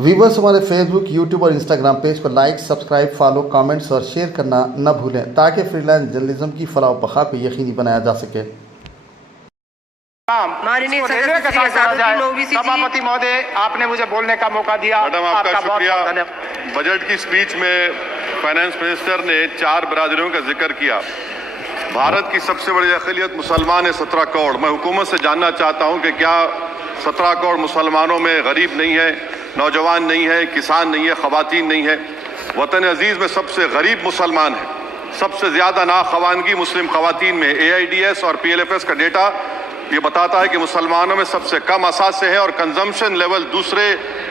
Viewers हमारे Facebook, YouTube और Instagram page पर लाइक, सब्सक्राइब, फॉलो, कमेंट्स और शेयर करना न भूलें ताकि फ्रीलांस जर्नलिज्म की फलाह व बखा को यकीनी बनाया जा सके। सभापति महोदय, आपने मुझे बोलने का मौका दिया। मैडम, आपका शुक्रिया। बजट की स्पीच में फाइनेंस मिनिस्टर ने 4 बरादरियों का जिक्र किया। भारत की सबसे बड़ी अक़लियत मुसलमान है, 17 करोड़। मैं हुकूमत से जानना चाहता हूं कि क्या 17 करोड़ मुसलमानों में गरीब नहीं है, नौजवान नहीं है, किसान नहीं है, ख़वातीन नहीं है? वतन अजीज़ में सबसे गरीब मुसलमान है, सबसे ज़्यादा नाखवानगी मुस्लिम ख़वातीन में। AIDS और PLFS का डेटा ये बताता है कि मुसलमानों में सबसे कम असासे है और कंजम्पशन लेवल दूसरे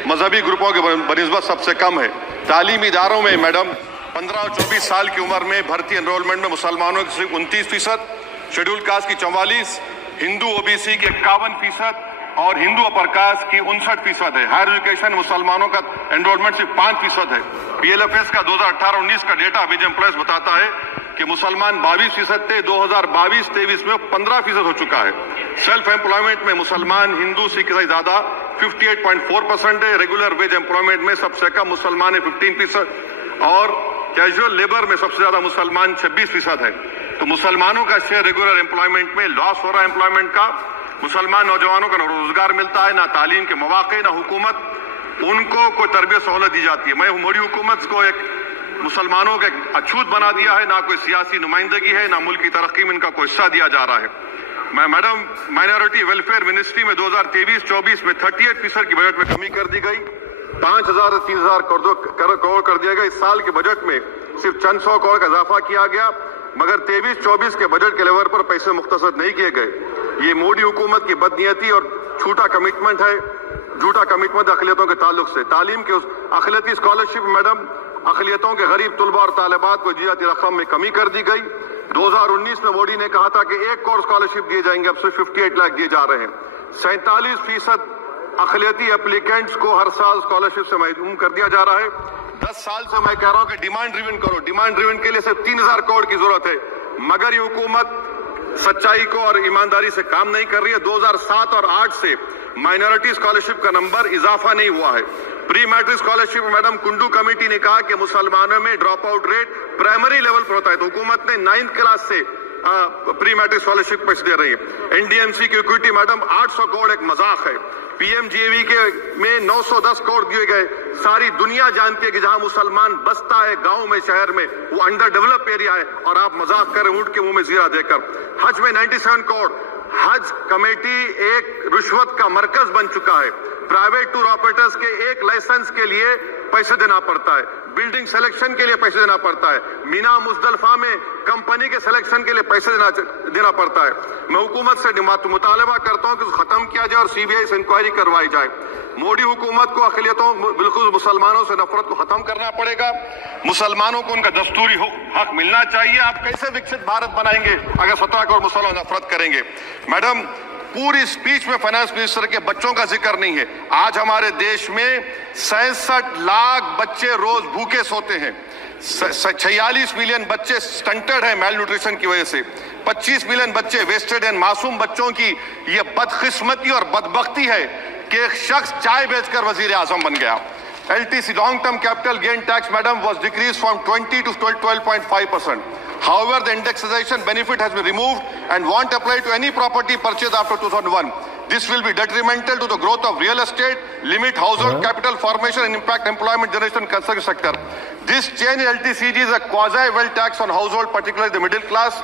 मजहबी ग्रुपों के बनिस्बत सबसे कम है। तालीमी इदारों में मैडम 15 और 24 साल की उम्र में भर्ती एनरोलमेंट में मुसलमानों की सिर्फ 29%, शेड्यूल कास्ट की 44%, हिंदू OBC के 51% और हिंदू अपर कास्ट की 59% है। हायर एजुकेशन मुसलमानों का एनरोलमेंट सिर्फ 5% है। PLFS का 2018-19 का डेटा विज एम्प्लॉयज बताता है कि मुसलमान 22% थे, 2022-23 में 15% हो चुका है। सेल्फ एम्प्लॉयमेंट में मुसलमान, हिंदू, सिख से ज्यादा 58.4% है। रेगुलर वेज एम्प्लॉयमेंट में सबसे कम मुसलमान है 15% और कैजुअल लेबर में सबसे ज्यादा मुसलमान 26% है। तो मुसलमानों का शेयर रेगुलर एम्प्लॉयमेंट में लॉस हो रहा है एम्प्लॉयमेंट का। मुसलमान नौजवानों का ना रोजगार मिलता है, ना तालीम के मौके, ना हुकूमत उनको कोई तरबियत सहूलत दी जाती है। मैं मोदी हुकूमत को एक मुसलमानों का अछूत बना दिया है, ना कोई सियासी नुमाइंदगी है, ना मुल्क की तरक्की में इनका कोई हिस्सा दिया जा रहा है। मैं मैडम माइनॉरिटी वेलफेयर मिनिस्ट्री में 2023-24 में 38% की बजट में कमी कर दी गई, 5,000 से 3,000 करोड़ कर दिया गया। इस साल के बजट में सिर्फ चंद 100 करोड़ का इजाफा किया गया, मगर 23-24 के बजट के लेवल पर पैसे मुख्तसर नहीं किए गए। ये मोदी हुकूमत की बदनीयती और झूठा कमिटमेंट है, झूठा कमिटमेंट अक़लियतों के ताल्लुक से। तालीम के उस अक़लियती स्कॉलरशिप मैडम अक़लियतों के गरीब तुलबा और तालिबात को जियाती रकम में कमी कर दी गई। 2019 में मोदी ने कहा था कि 1 करोड़ स्कॉलरशिप दिए जाएंगे, अब सिर्फ 58 लाख दिए जा रहे हैं। 47% अक़लियती एप्लीकेंट्स को हर साल स्कॉलरशिप से महरूम कर दिया जा रहा है। 10 साल से मैं कह रहा हूं कि डिमांड ड्रिवन करो। डिमांड ड्रिवन के लिए सिर्फ 3,000 करोड़ की जरूरत है, मगर ये हुकूमत सच्चाई को और ईमानदारी से काम नहीं कर रही है। 2007 और 8 से माइनॉरिटी स्कॉलरशिप का नंबर इजाफा नहीं हुआ है। Pre matric scholarship madam Kundu committee ने कहा कि मुसलमानों में drop out rate primary level पर होता है, तो हुकूमत ने 9th क्लास से प्री मैट्रिक स्कॉलरशिप पैसे दे रही है। NDMC की इक्विटी मैडम 800 करोड़ एक मजाक है। PMGAV के में 910 करोड़ दिए गए। सारी दुनिया जानती है कि जहां मुसलमान बसता है गांव में, शहर में, वो अंडर डेवलप एरिया है, और आप मजाक करें ऊंट के मुंह में जीरा देकर। हज में 97 करोड़। हज कमेटी एक रिश्वत का मरकज बन चुका है। प्राइवेट टूर ऑपरेटर्स के एक लाइसेंस के लिए पैसे देना पड़ता है, बिल्डिंग सिलेक्शन के लिए पैसे देना पड़ता है, मीना मुजदलफा में कंपनी के सिलेक्शन के लिए पैसे देना पड़ता है। मैं हुकूमत से मुतालबा करता हूं कि खत्म किया जाए और CBI से इंक्वायरी करवाई जाए। मोदी हुकूमत को अक़लियतों, बिल्कुल मुसलमानों से नफरत को खत्म करना पड़ेगा। मुसलमानों को उनका दस्तूरी हक मिलना चाहिए। आप कैसे विकसित भारत बनाएंगे अगर 17 करोड़ मुसलमान नफरत करेंगे? मैडम, पूरी स्पीच में फाइनेंस मिनिस्टर के बच्चों का जिक्र नहीं है। आज हमारे देश में 66 लाख बच्चे रोज भूखे सोते हैं। 46 मिलियन बच्चे स्टंटेड हैं मेल न्यूट्रिशन की वजह से। 25 मिलियन बच्चे वेस्टेड हैं। मासूम बच्चों की ये बदकिस्मती और बदबख्ती है कि एक शख्स चाय बेचकर वजीर आजम बन गया। LTC long term capital gain tax madam was decreased from 20 to 12.5%. However, the indexation benefit has been removed and won't apply to any property purchased after 2001. This will be detrimental to the growth of real estate, limit household capital formation and impact employment generation in construction sector. This change in LTCG is a quasi-wealth tax on household, particularly the middle class.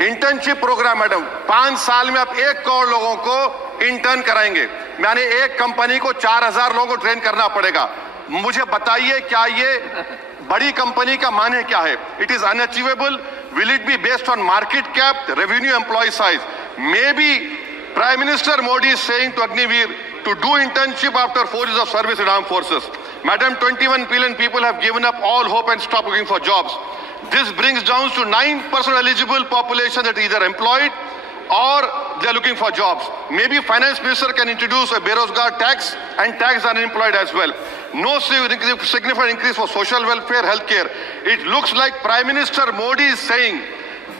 Internship programme madam, 5 साल में आप 1 करोड़ लोगों को intern कराएंगे, यानी एक company को 4,000 लोगों को ट्रेन करना पड़ेगा। मुझे बताइए क्या ये बड़ी कंपनी का माने क्या है? It is unachievable. Will it be based on market cap, revenue, employ size? Maybe prime minister Modi is saying to Agniveer to do internship after 4 years of service in armed forces. Madam, 21 billion people have given up all hope and stopped looking for jobs. This brings down to 9% eligible population that is either employed or they are looking for jobs. Maybe finance minister can introduce a Berozgar tax and tax unemployed as well. No significant increase for social welfare, healthcare. It looks like Prime Minister Modi is saying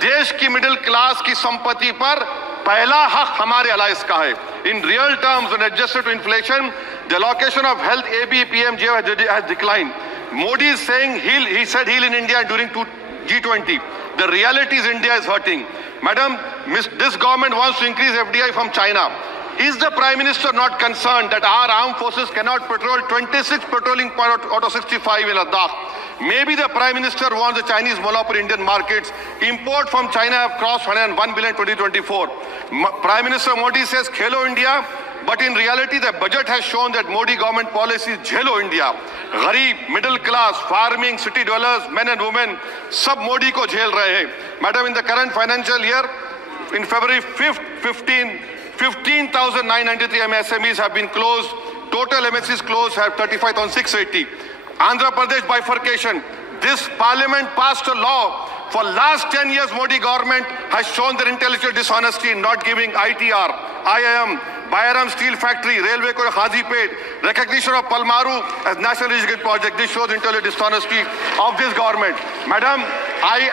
देश की middle class की संपत्ति पर पहला हक हमारे alliance का है। In real terms, when adjusted to inflation, The allocation of health ABPMJ has declined. Modi is saying he said he'll in India during G20. The reality is India is hurting. Madam, this government wants to increase FDI from China. Is the Prime Minister not concerned that our armed forces cannot patrol 26 patrolling points out of 65 in Ladakh? Maybe the Prime Minister wants the Chinese monopoly Indian markets. Import from China have crossed 101 billion 2024. Prime Minister Modi says Khelo India, but in reality the budget has shown that Modi government policy is Jhelo India. Gharib, middle class, farming, city dwellers, men and women, sab Modi ko jhel rahe hain. Madam, in the current financial year, in February 5th, 15,993 MSMEs have been closed. Total MSCs closed have 35,680. Andhra Pradesh bifurcation. This parliament passed a law. For last 10 years, Modi government has shown their intellectual dishonesty in not giving ITR, IIM, Bayaram Steel Factory, Railway ko Khazipet, recognition of Palmaru as National Irrigation Project. This shows intellectual dishonesty of this government. Madam, I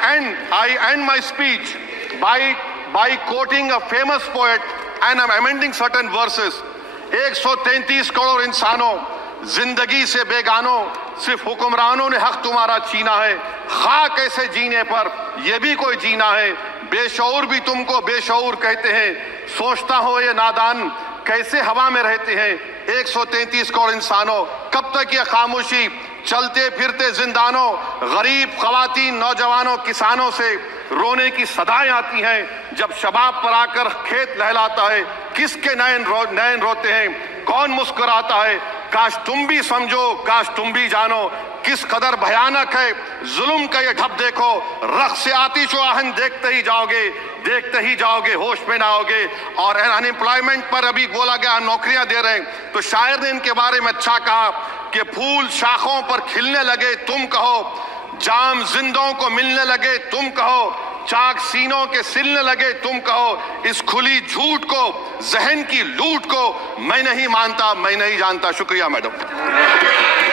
end my speech by quoting a famous poet, and I'm amending certain verses. 133 crore इंसानों जिंदगी से बेगानों सिर्फ हुक्मरानों ने हक तुम्हारा छीना है खाक ऐसे जीने पर ये भी कोई जीना है बेशऊर भी तुमको बेशऊर कहते हैं सोचता हो ये नादान कैसे हवा में रहते हैं 133 करोड़ इंसानों कब तक ये खामोशी चलते फिरते जिंदानों गरीब खवातीन नौजवानों किसानों से रोने की सदाएं आती हैं जब शबाब पर आकर खेत लहलाता है किसके नयन रोते हैं कौन मुस्कुराता है काश तुम भी समझो काश तुम भी जानो किस कदर भयानक है जुल्म का ये ढब देखो रख से आतिश व आहन देखते ही जाओगे होश में ना आओगे और अनएम्प्लॉयमेंट पर अभी बोला गया नौकरियां दे रहे हैं तो शायर ने इनके बारे में अच्छा कहा कि फूल शाखों पर खिलने लगे तुम कहो जाम जिंदों को मिलने लगे तुम कहो चाक सीनों के सिलने लगे तुम कहो इस खुली झूठ को जहन की लूट को मैं नहीं मानता मैं नहीं जानता शुक्रिया मैडम